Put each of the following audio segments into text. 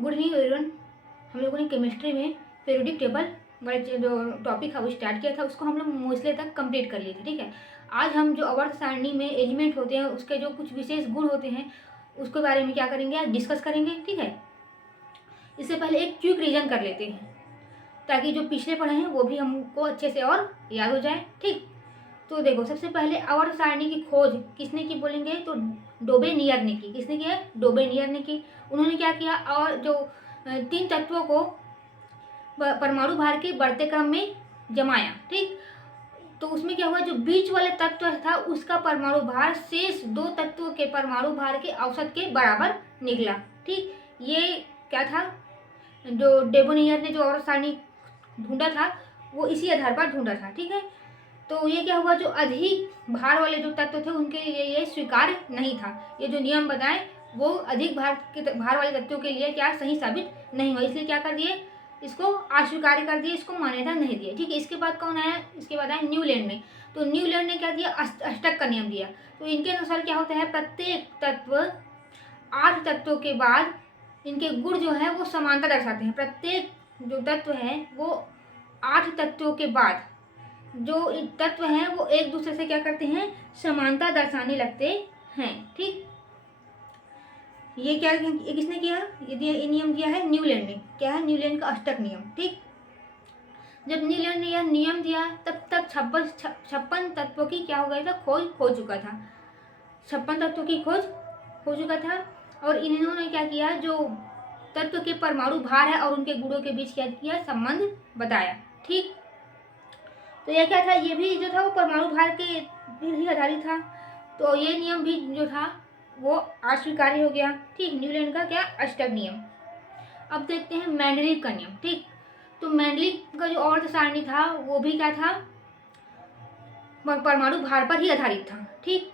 Good evening everyone. हम लोगों ने केमिस्ट्री में पीरियोडिक टेबल वाला जो टॉपिक है वो स्टार्ट किया था, उसको हम लोग मोस्टली तक कंप्लीट कर लिए थे। ठीक है, आज हम जो आवर्त सारणी में एलिमेंट होते हैं उसके जो कुछ विशेष गुण होते हैं उसके बारे में क्या करेंगे, आज डिस्कस करेंगे। ठीक है, इससे पहले एक क्विक रिवीजन कर लेते हैं ताकि जो पिछले पढ़े हैं वो भी हमको अच्छे से और याद हो जाए। ठीक, तो देखो, सबसे पहले आवर्त सारणी की खोज किसने की बोलेंगे तो डोबेनियर ने की। किसने किया? डोबेनियर ने की। उन्होंने क्या किया, और जो 3 तत्वों को परमाणु भार के बढ़ते क्रम में जमाया। ठीक, तो उसमें क्या हुआ, जो बीच वाले तत्व था उसका परमाणु भार शेष 2 तत्वों के परमाणु भार के औसत के बराबर निकला। ठीक, ये क्या था, जो डोबेनियर ने जो आवर्त सारणी ढूंढा था वो इसी आधार पर ढूंढा था। ठीक है, तो ये क्या हुआ, जो अधिक भार वाले जो तत्व थे उनके लिए ये स्वीकार्य नहीं था। ये जो नियम बताए वो अधिक भार वाले तत्वों के लिए क्या सही साबित नहीं हुआ, इसलिए क्या कर दिए, इसको अस्वीकार्य कर दिए, इसको मान्यता नहीं दिए। ठीक है, इसके बाद कौन आया, इसके बाद आया न्यूलैंड ने। तो न्यूलैंड ने क्या दिया, अष्टक का नियम दिया। तो इनके अनुसार क्या होता है, प्रत्येक तत्व 8 तत्वों के बाद इनके गुण जो है वो समानता दर्शाते हैं। प्रत्येक जो तत्व है वो 8 तत्वों के बाद जो तत्व हैं वो एक दूसरे से क्या करते हैं, समानता दर्शाने लगते हैं। ठीक, ये क्या, ये किसने किया, ये नियम दिया है न्यूलैंड ने। क्या है, न्यूलैंड का अष्टक नियम। ठीक, जब न्यूलैंड ने यह नियम दिया तब तक 56 तत्वों की क्या हो गया था, खोज हो चुका था। 56 तत्वों की खोज हो चुका था। और इन्होंने क्या किया, जो तत्व के परमाणु भार है और उनके गुणों के बीच क्या किया, संबंध बताया। ठीक, तो यह क्या था, ये भी जो था वो परमाणु भार के ही आधारित था। तो ये नियम भी जो था वो अस्वीकार्य हो गया। ठीक, न्यूलैंड का क्या, अष्टक नियम। अब देखते हैं मेंडलीव का नियम। ठीक, तो मेंडलीव का जो आवर्त सारणी था वो भी क्या था, परमाणु भार पर ही आधारित था। ठीक,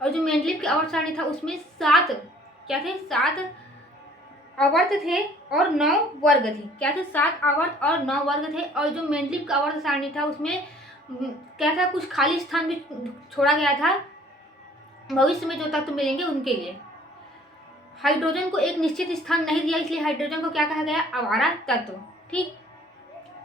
और जो मेंडलीव की आवर्त सारणी था उसमें 7 क्या थे, 7 आवर्त थे और 9 वर्ग थे। क्या थे, 7 आवर्त और 9 वर्ग थे। और जो मेंडलीव का आवर्त सारणी था उसमें क्या था, कुछ खाली स्थान भी छोड़ा गया था भविष्य में जो तत्व मिलेंगे उनके लिए। हाइड्रोजन को एक निश्चित स्थान नहीं दिया, इसलिए हाइड्रोजन को क्या कहा गया, आवारा तत्व। ठीक,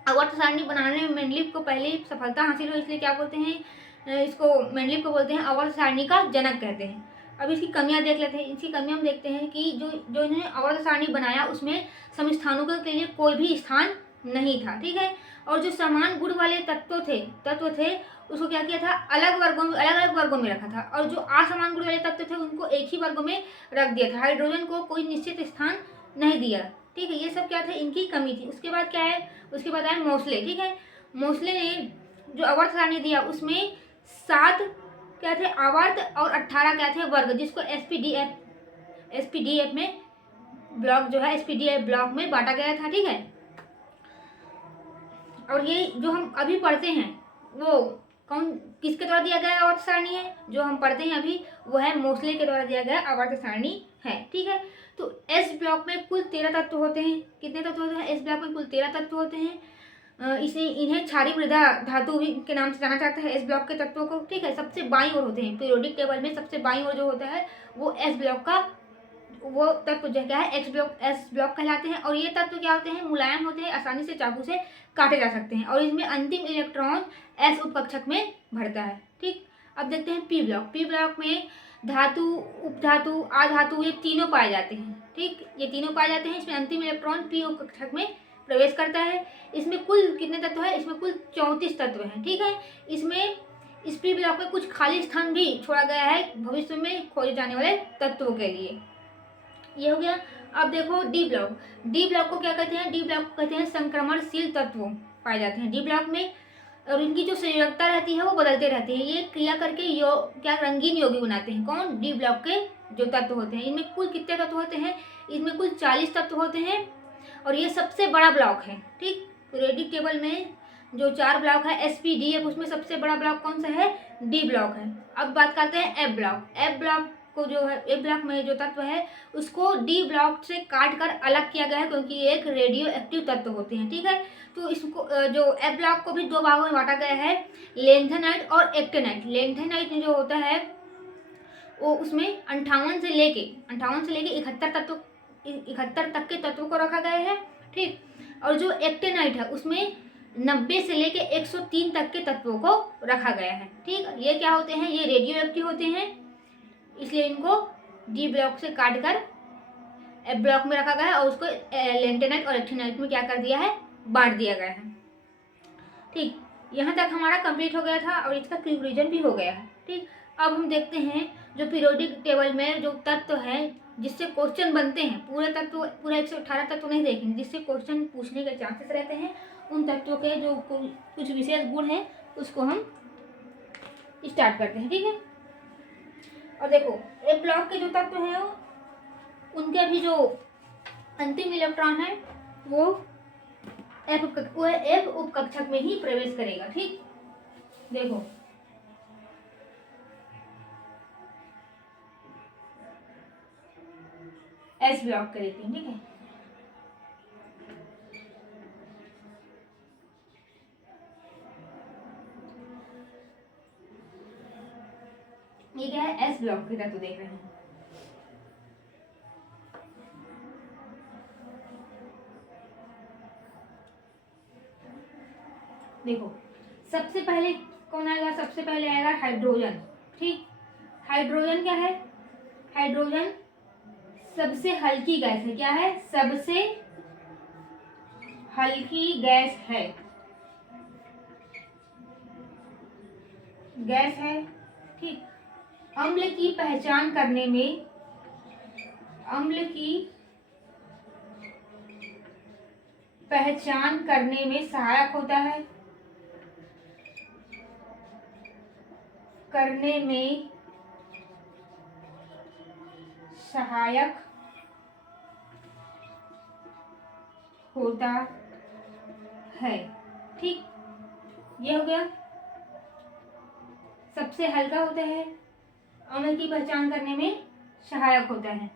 आवर्त सारणी बनाने में मेंडलीव को पहले सफलता हासिल हुई, इसलिए क्या बोलते हैं, इसको मेंडलीव को बोलते हैं आवर्त सारणी का जनक कहते हैं। अब इसकी कमियां देख लेते हैं। इसकी कमियां हम देखते हैं कि जो इन्होंने आवर्त सारणी बनाया उसमें समस्थानों के लिए कोई भी स्थान नहीं था। ठीक है, और जो समान गुण वाले तत्व थे उसको क्या किया था, अलग अलग वर्गों में रखा था। और जो असमान गुण वाले तत्व थे उनको एक ही वर्गों में रख दिया था। हाइड्रोजन को कोई निश्चित स्थान नहीं दिया। ठीक है, ये सब क्या थे, इनकी कमी थी। उसके बाद क्या है, उसके बाद आए मोस्ले। ठीक है, मोस्ले ने जो आवर्त सारणी दिया उसमें 7 क्या थे, आवर्त और 18 क्या थे, वर्ग, जिसको एसपीडीएफ में ब्लॉक जो है, एसपीडीएफ ब्लॉक में बांटा गया था। ठीक है, और ये जो हम अभी पढ़ते हैं वो कौन, किसके द्वारा दिया गया आवर्त सारणी है, जो हम पढ़ते हैं अभी वो है मोस्ले के द्वारा दिया गया आवर्त सारणी है। ठीक है, तो एस ब्लॉक में कुल 13 तत्व होते हैं। कितने तत्व होते हैं, एस ब्लॉक में कुल 13 तत्व होते हैं। इन्हें क्षारीय मृदा धातु के नाम से जाना जाता है, एस ब्लॉक के तत्वों को। ठीक है, सबसे बाईं ओर होते हैं, पीरियोडिक टेबल में सबसे बाईं ओर जो होता है वो एस ब्लॉक का वो तत्व जो क्या है, एस ब्लॉक कहलाते हैं। और ये तत्व क्या होते हैं, मुलायम होते हैं, आसानी से चाकू से काटे जा सकते हैं। और इसमें अंतिम इलेक्ट्रॉन एस उपकक्षक में भरता है। ठीक, अब देखते हैं पी ब्लॉक। पी ब्लॉक में धातु, उपधातु, आधातु ये तीनों पाए जाते हैं। ठीक, ये तीनों पाए जाते हैं। इसमें अंतिम इलेक्ट्रॉन पी उपकक्षक में प्रवेश करता है। इसमें कुल कितने तत्व है, इसमें कुल 34 तत्व हैं। ठीक है, इसमें इस पी ब्लॉक में कुछ खाली स्थान भी छोड़ा गया है भविष्य में खोजे जाने वाले तत्वों के लिए। ये हो गया। अब देखो डी ब्लॉक। डी ब्लॉक को क्या कहते हैं, डी ब्लॉक को कहते हैं संक्रमणशील तत्व पाए जाते हैं डी ब्लॉक में। और इनकी जो संयोजकता रहती है वो बदलते रहती है। ये क्रिया करके क्या रंगीन यौगिक बनाते हैं। कौन, डी ब्लॉक के जो तत्व होते हैं। इनमें कुल कितने तत्व होते हैं, इसमें कुल 40 तत्व होते हैं। और ये सबसे बड़ा ब्लॉक है। ठीक, पीरियोडिक टेबल में जो 4 ब्लॉक है एसपीडीएफ, उसमें सबसे बड़ा ब्लॉक कौन सा है, डी ब्लॉक है। अब बात करते हैं एफ ब्लॉक। एफ ब्लॉक को जो है, एफ ब्लॉक में जो तत्व है उसको डी ब्लॉक से काट कर अलग किया गया है क्योंकि ये एक रेडियो एक्टिव तत्व होते हैं। ठीक है, तो इसको जो एफ ब्लॉक को भी 2 भागों में बांटा गया है, लेंथेनाइट और एक्टिनाइट। लेंथेनाइट जो होता है वो उसमें 58 से लेके 71 तत्व 71 तक के तत्वों को रखा गया है, ठीक। और जो एक्टिनाइट है उसमें 90 से लेके 103 तक के तत्वों को रखा गया है, ठीक। ये क्या होते हैं, ये रेडियो एक्टिव होते हैं, इसलिए इनको डी ब्लॉक से काट कर एफ ब्लॉक में रखा गया है और उसको लेंटेनाइट और एक्टिनाइट में क्या कर दिया है, बांट दिया गया है, ठीक। यहाँ तक हमारा कंप्लीट हो गया था और इसका कंक्लूजन भी हो गया है, ठीक। अब हम देखते हैं जो पीरियोडिक टेबल में जो तत्व है जिससे क्वेश्चन बनते हैं, पूरे तत्व पूरा 118 तत्व नहीं देखेंगे, जिससे क्वेश्चन पूछने के चांसेस रहते हैं, उन तत्वों के जो कुछ विशेष गुण हैं उसको हम स्टार्ट करते हैं, ठीक है। और देखो ए ब्लॉक के जो तत्व हैं उनके भी जो अंतिम इलेक्ट्रॉन है वो एफ उपकक्षक में ही प्रवेश करेगा, ठीक। देखो एस ब्लॉक के लेते हैं, ठीक है। ये क्या है, एस ब्लॉक की तत्व देख रहे हैं। देखो सबसे पहले कौन आएगा, सबसे पहले आएगा हाइड्रोजन, ठीक। हाइड्रोजन क्या है, हाइड्रोजन सबसे हल्की गैस है, क्या है, सबसे हल्की गैस है, गैस है, ठीक। अम्ल की पहचान करने में, अम्ल की पहचान करने में सहायक होता है, करने में सहायक होता है, ठीक। ये हो गया, सबसे हल्का होता है, अम्ल की पहचान करने में सहायक होता है,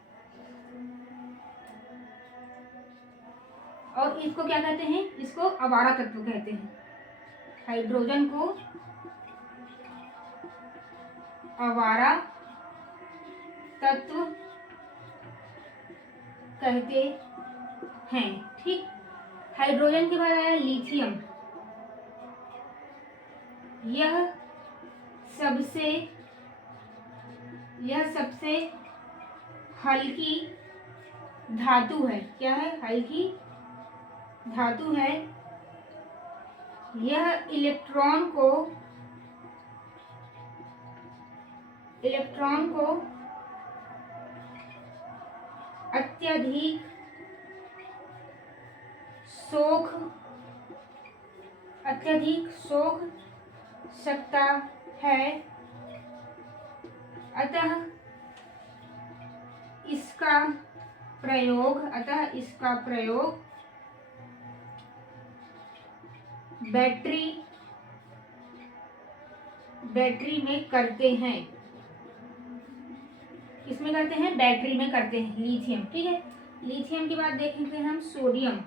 और इसको क्या कहते हैं, इसको आवारा तत्व कहते हैं। हाइड्रोजन को आवारा तत्व कहते हैं, ठीक। हाइड्रोजन के बाद आया लिथियम, यह सबसे हल्की धातु है, क्या है, हल्की धातु है, यह इलेक्ट्रॉन को अत्यधिक सोख सकता है, अतः इसका प्रयोग बैटरी में करते हैं, किसमें करते हैं, बैटरी में करते हैं, लिथियम, ठीक है। लिथियम के बाद देखेंगे हम सोडियम।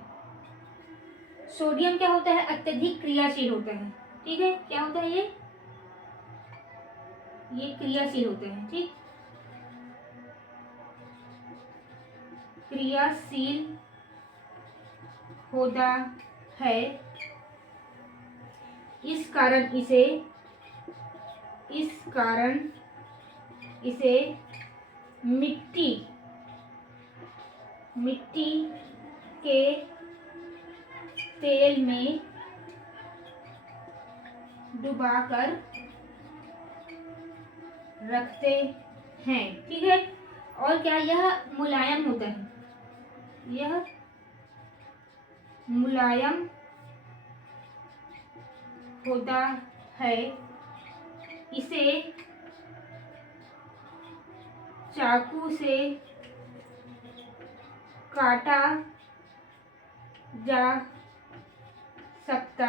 सोडियम क्या होता है, अत्यधिक क्रियाशील होता है, ठीक है। क्या होता है, ये क्रियाशील होते हैं, ठीक। क्रियाशील होता है, इस कारण इसे मिट्टी के तेल में डुबाकर रखते हैं, ठीक है। और क्या, यह मुलायम होता है, यह मुलायम होता है, इसे चाकू से काटा जा सकता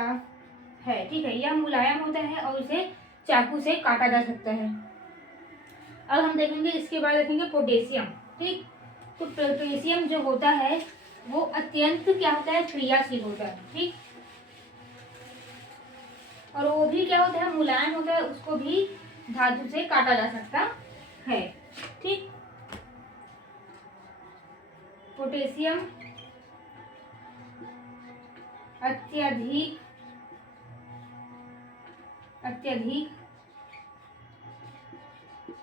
है, ठीक है। यह मुलायम होता है और इसे चाकू से काटा जा सकता है। अब हम देखेंगे, इसके बाद देखेंगे पोटेशियम, ठीक। तो पोटेशियम जो होता है वो अत्यंत क्या होता है, क्रियाशील होता है, ठीक। और वो भी क्या होता है, मुलायम होता है, उसको भी धातु से काटा जा सकता है, ठीक। पोटेशियम अत्यधिक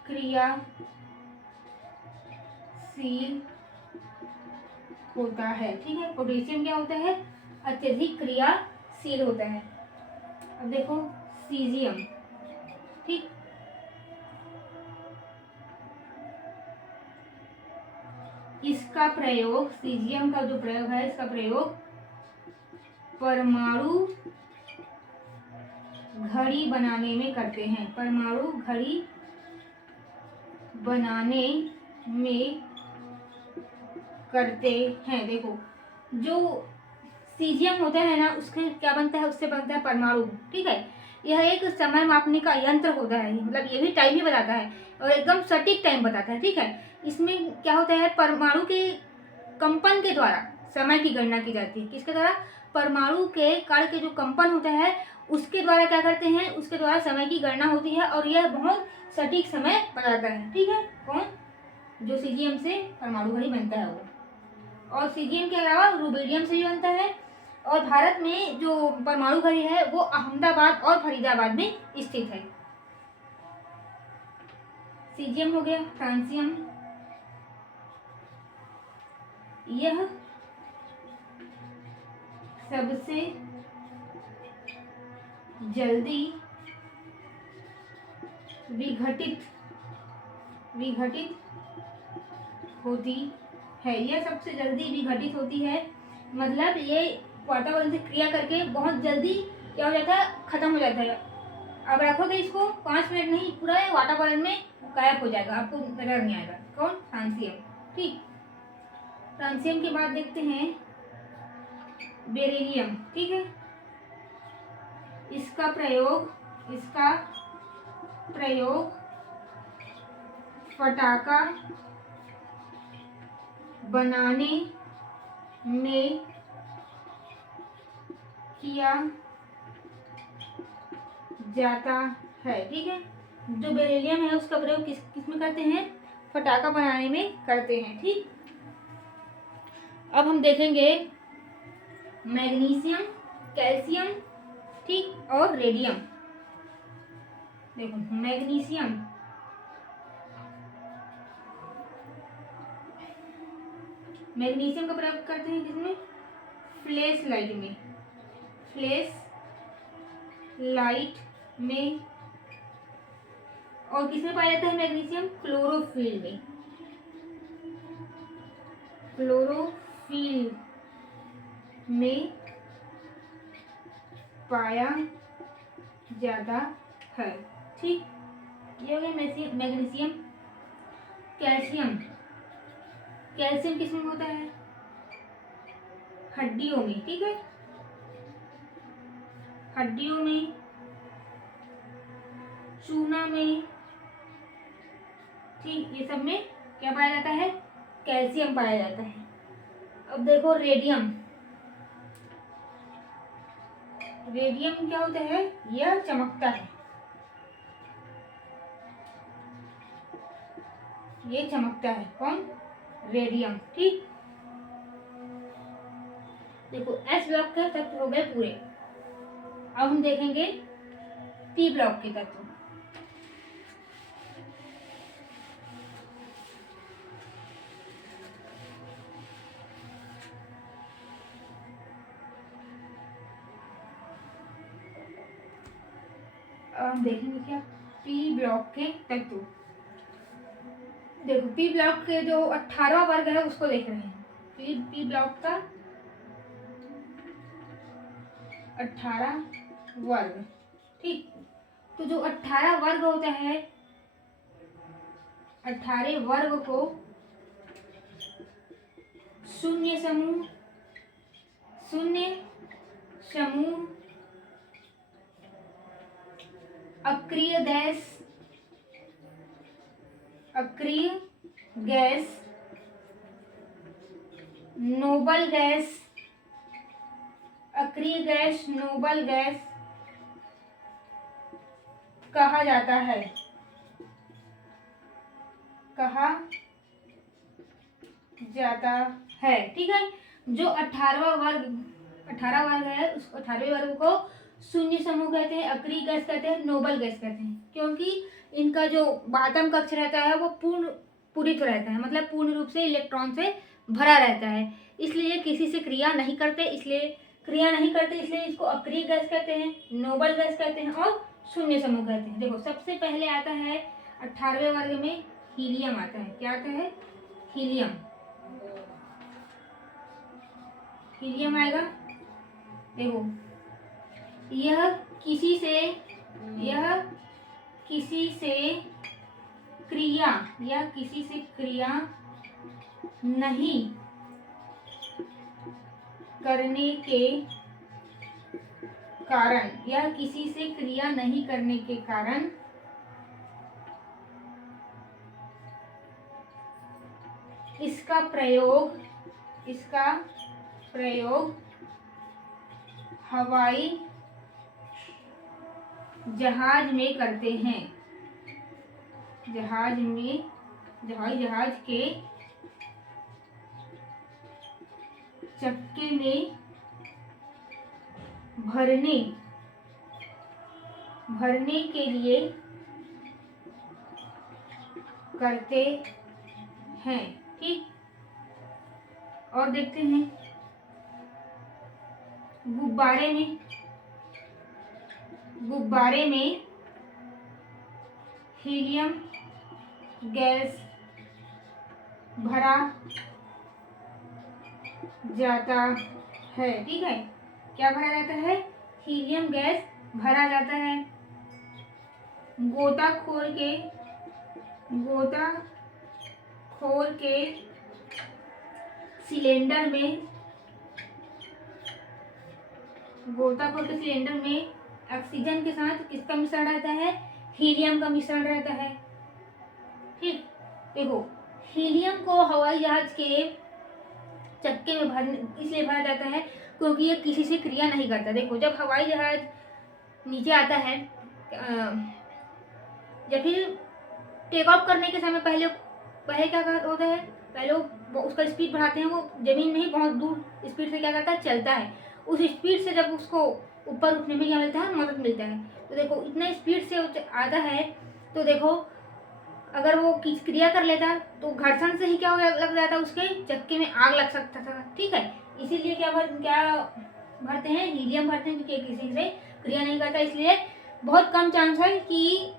क्रियाशील होता है। ठीक है, पोटेशियम क्या होता है? अत्यधिक क्रियाशील होता है। अब देखो सीजियम, ठीक, इसका प्रयोग, सीजियम का जो प्रयोग है, इसका प्रयोग परमाणु घड़ी बनाने में करते हैं। परमाणु घड़ी बनाने में करते हैं। देखो जो सीजियम होता है ना, उसके क्या बनता है? उससे बनता है परमाणु। ठीक है, यह एक समय मापने का यंत्र होता है, मतलब ये भी टाइम ही बताता है और एकदम सटीक टाइम बताता है। ठीक है, इसमें क्या होता है? परमाणु के कंपन के द्वारा समय की गणना की जाती है। किसके द्वारा? परमाणु के कण के जो कंपन होता है उसके द्वारा क्या करते हैं? उसके द्वारा समय की गणना होती है और यह बहुत सटीक समय बताता है। ठीक है, कौन? जो सीजियम से परमाणु घड़ी बनता है वो। और सीजियम के अलावा रुबिडियम से भी बनता है। और भारत में जो परमाणु घड़ी है वो अहमदाबाद और फरीदाबाद में स्थित है। सीजियम हो गया। फ्रांसियम, यह सबसे जल्दी विघटित होती है। यह सबसे जल्दी विघटित होती है, मतलब ये वातावरण से क्रिया करके बहुत जल्दी क्या हो जाता है? खत्म हो जाता है। अब रखोगे इसको 5 मिनट नहीं, पूरा वातावरण में गायब हो जाएगा, आपको नजर नहीं आएगा। कौन? फ्रांसियम। ठीक, फ्रांसियम के बाद देखते हैं बेरिलियम। ठीक है, इसका प्रयोग पटाखा बनाने में किया जाता है। ठीक है, जो बेरिलियम है उसका प्रयोग किस में करते हैं? पटाखा बनाने में करते हैं। ठीक, अब हम देखेंगे मैग्नीशियम, कैल्शियम, ठीक, और रेडियम। देखो मैग्नीशियम का प्रयोग करते हैं किसमें? फ्लैश लाइट में। और किसमें पाया जाता है मैग्नीशियम? क्लोरोफिल में पाया जाता है। ठीक, ये हो गया मैग्नीशियम। कैल्शियम किसमें होता है? हड्डियों में। ठीक है, हड्डियों में, चूना में, ठीक, ये सब में क्या पाया जाता है? कैल्शियम पाया जाता है। अब देखो रेडियम क्या होता है? यह चमकता है, ये चमकता है। कौन? रेडियम। ठीक, देखो एस ब्लॉक के तत्व हो गए पूरे। अब हम देखेंगे पी ब्लॉक के तत्व। अब हम देखेंगे क्या? पी ब्लॉक के तत्व। देखो पी ब्लॉक के जो 18वां वर्ग है उसको देख रहे हैं। पी ब्लॉक का 18 वर्ग। ठीक, तो जो 18 वर्ग होता है, 18 वर्ग को शून्य समूह, अक्रिय गैस, नोबल गैस, अक्रिय गैस, नोबल गैस कहा जाता है। है, ठीक है। जो 18वां वर्ग है, उस 18वें वर्ग को शून्य समूह कहते हैं, अक्रिय गैस कहते हैं, नोबल गैस कहते हैं, क्योंकि इनका जो बातम कक्ष रहता है वो पूरित रहता है, मतलब पूर्ण रूप से इलेक्ट्रॉन से भरा रहता है, इसलिए किसी से क्रिया नहीं करते, इसलिए इसको अक्रिय गैस कहते हैं, नोबल गैस कहते हैं और शून्य समूह कहते हैं। देखो सबसे पहले आता है 18वें वर्ग में हीलियम आता है। क्या आता है? हीलियम आएगा। देखो यह किसी से क्रिया नहीं करने के कारण इसका प्रयोग हवाई जहाज में करते हैं। हवाई जहाज के चक्के में भरने के लिए करते हैं, ठीक। और देखते हैं गुब्बारे में हीलियम गैस भरा जाता है, ठीक है। क्या भरा जाता है? हीलियम गैस भरा जाता है। गोताखोर के सिलेंडर में ऑक्सीजन के साथ किसका मिश्रण रहता है? हीलियम का मिश्रण रहता है, ठीक। देखो हीलियम को हवाई जहाज के चक्के में इसलिए भरा जाता है क्योंकि ये किसी से क्रिया नहीं करता। देखो जब हवाई जहाज नीचे आता है या फिर टेक ऑफ करने के समय पहले क्या होता है? पहले वो उसका स्पीड बढ़ाते हैं, वो जमीन में ही बहुत दूर स्पीड से क्या करता है? चलता है। उस स्पीड से जब उसको ऊपर उठने में क्या मिलता है? मदद मिलता है। तो देखो इतना स्पीड से आता है, तो देखो अगर वो क्रिया कर लेता तो घर्षण से ही क्या लग जाता? उसके चक्के में आग लग सकता था, ठीक है। इसीलिए क्या भरते हैं? हीलियम भरते हैं, क्योंकि किसी से क्रिया नहीं करता, इसलिए बहुत कम चांस है कि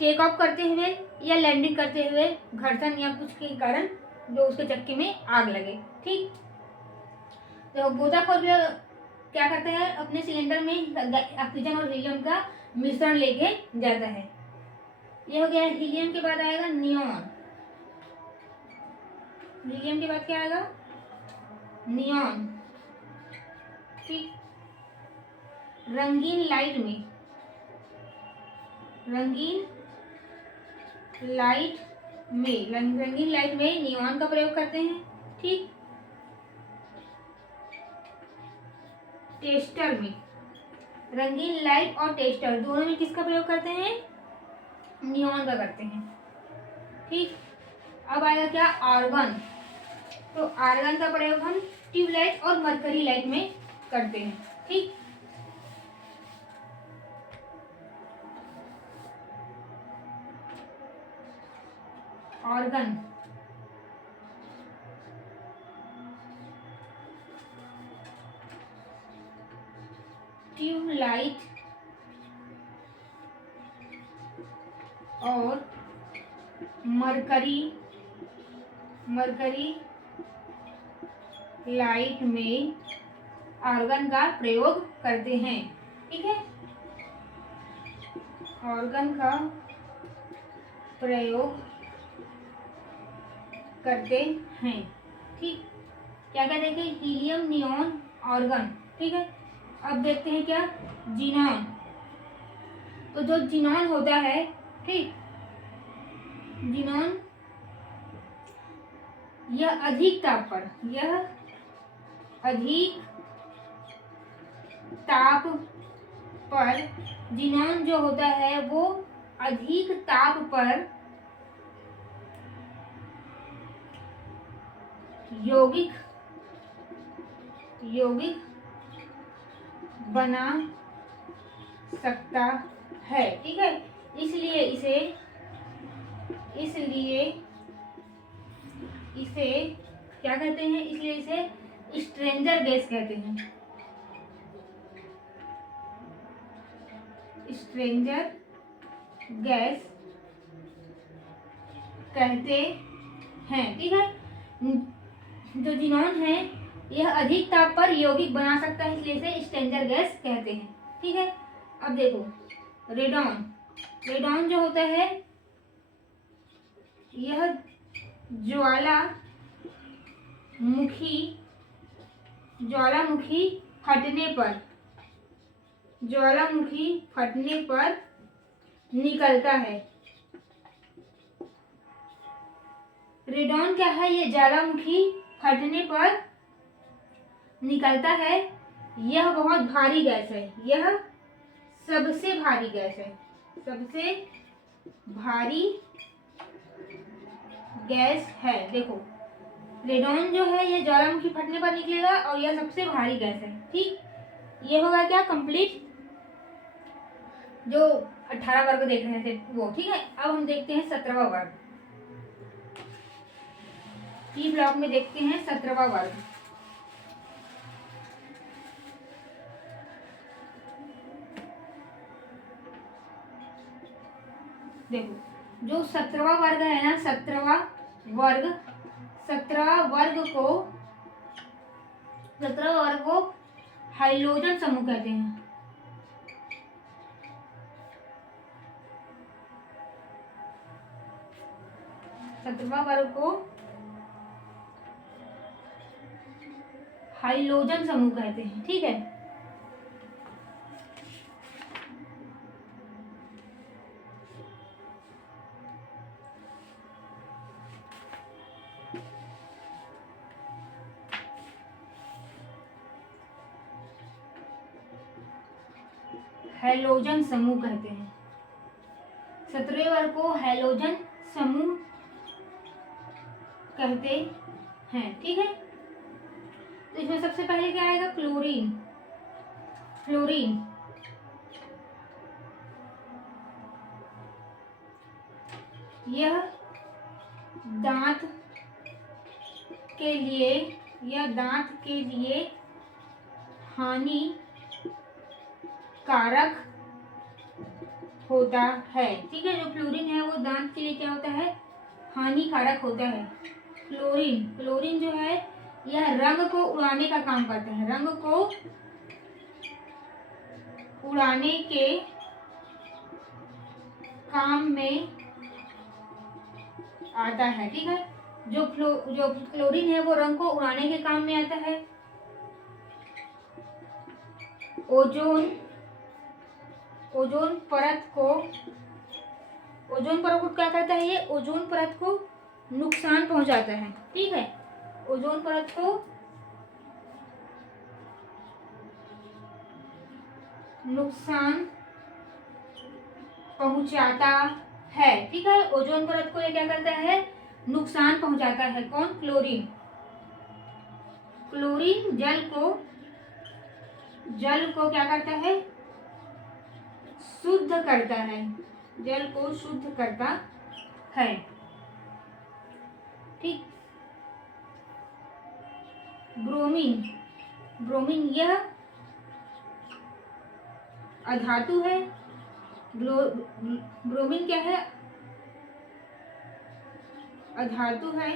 टेक ऑफ करते हुए या लैंडिंग करते हुए घर्षण या कुछ के कारण जो उसके चक्के में आग लगे, ठीक। तो गोताखोर क्या करता है? अपने सिलेंडर में ऑक्सीजन और हीलियम का मिश्रण लेके जाता है। ये हो गया। हीलियम के बाद आएगा नियॉन। हीलियम के बाद क्या आएगा? नियॉन, ठीक। रंगीन लाइट में नियॉन का प्रयोग करते हैं, ठीक। टेस्टर में, रंगीन लाइट और टेस्टर दोनों में किसका प्रयोग करते हैं? नियॉन का करते हैं, ठीक। अब आएगा क्या? आर्गन। तो आर्गन का प्रयोग हम ट्यूबलाइट और मरकरी लाइट में करते हैं, ठीक। आर्गन ट्यूबलाइट और मरकरी लाइट में आर्गन का प्रयोग करते हैं, ठीक है। आर्गन का प्रयोग करते हैं, ठीक। क्या क्या देखें? हीलियम, नियॉन, आर्गन, ठीक है। अब देखते हैं क्या? जीनॉन। तो जो जीनॉन होता है, ठीक, जीनॉन यह अधिक ताप पर जीनॉन जो होता है वो अधिक ताप पर यौगिक यौगिक बना सकता है, ठीक है। इसलिए इसे क्या कहते हैं, इसलिए इसे स्ट्रेंजर गैस कहते हैं, स्ट्रेंजर गैस कहते हैं, ठीक है। जो जिनोन है यह अधिक ताप पर यौगिक बना सकता है, इसलिए इसे स्ट्रेंजर गैस कहते हैं, ठीक है। अब देखो रेडॉन जो होता है यह ज्वालामुखी फटने पर निकलता है। रेडॉन क्या है, ये ज्वालामुखी फटने पर निकलता है। यह बहुत भारी गैस है, यह सबसे भारी गैस है, सबसे भारी गैस है। देखो रेडॉन जो है ये ज्वालामुखी फटने पर निकलेगा और यह सबसे भारी गैस है, ठीक। ये होगा क्या, कंप्लीट जो 18 वर्ग देख रहे थे वो, ठीक है। अब हम देखते हैं 17वां वर्ग। टी ब्लॉक में देखते हैं 17वां वर्ग। देखो जो 17वां वर्ग है ना, 17वां वर्ग को हाइड्रोजन समूह कहते हैं। सत्रहवां वर्ग को हाइड्रोजन समूह कहते हैं, ठीक है। हैलोजन समूह कहते हैं। 17वें वर्ग को हैलोजन समूह कहते हैं, ठीक है। तो इसमें सबसे पहले क्या आएगा, क्लोरीन। यह दांत के लिए हानिकारक होता है, ठीक है। जो फ्लोरीन है वो दांत के लिए क्या होता है, हानिकारक होता है। क्लोरीन जो है यह रंग को उड़ाने का काम करता है, रंग को उड़ाने के काम में आता है, ठीक है। जो क्लोरीन है वो रंग को उड़ाने के काम में आता है। ओजोन परत को क्या करता है, ये ओजोन परत को नुकसान पहुंचाता है, ठीक है। ओजोन परत को नुकसान पहुंचाता है, ठीक है। ओजोन परत को ये क्या करता है, नुकसान पहुंचाता है। कौन, क्लोरीन जल को क्या करता है, शुद्ध करता है, जल को शुद्ध करता है, ठीक। ब्रोमीन यह अधातु है। ब्रोमीन क्या है, अधातु है।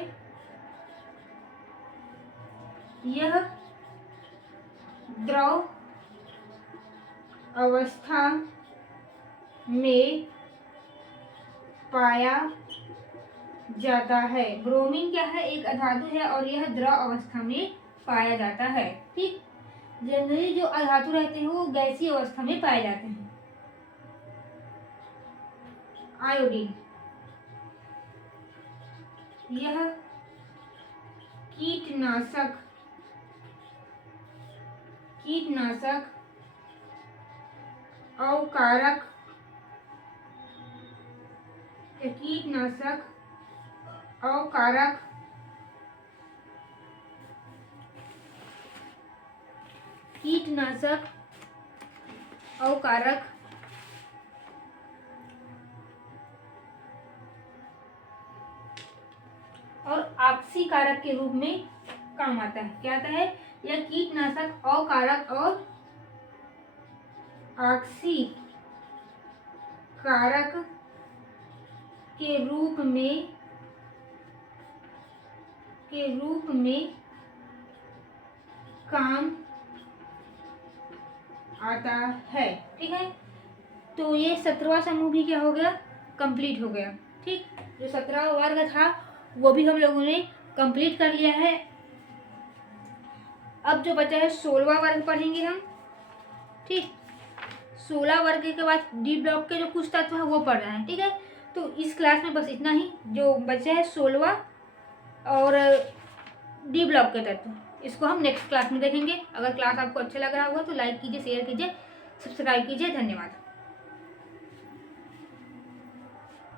यह द्रव अवस्था में पाया जाता है। ब्रोमीन क्या है, एक अधातु है और यह द्रव अवस्था में पाया जाता है, ठीक। जनरली जो अधातु रहते हैं वो गैसीय अवस्था में पाए जाते हैं। आयोडीन यह कीटनाशक अवकारक कीटनाशक अवकारक और ऑक्सीकारक के रूप में काम आता है। क्या आता है? यह कीटनाशक अवकारक और ऑक्सीकारक के रूप में काम आता है। ठीक है, तो ये 17वां समूह भी क्या हो गया? कंप्लीट हो गया। ठीक, जो 17वां वर्ग था वो भी हम लोगों ने कंप्लीट कर लिया है। अब जो बचा है 16वां वर्ग पढ़ेंगे हम। ठीक, 16 वर्ग के बाद डी ब्लॉक के जो कुछ तत्व है वो पढ़ रहे हैं। ठीक है, तो इस क्लास में बस इतना ही। जो बचा है 16वां और डी ब्लॉक के तत्व, इसको हम नेक्स्ट क्लास में देखेंगे। अगर क्लास आपको अच्छा लग रहा होगा तो लाइक कीजिए, शेयर कीजिए, सब्सक्राइब कीजिए। धन्यवाद।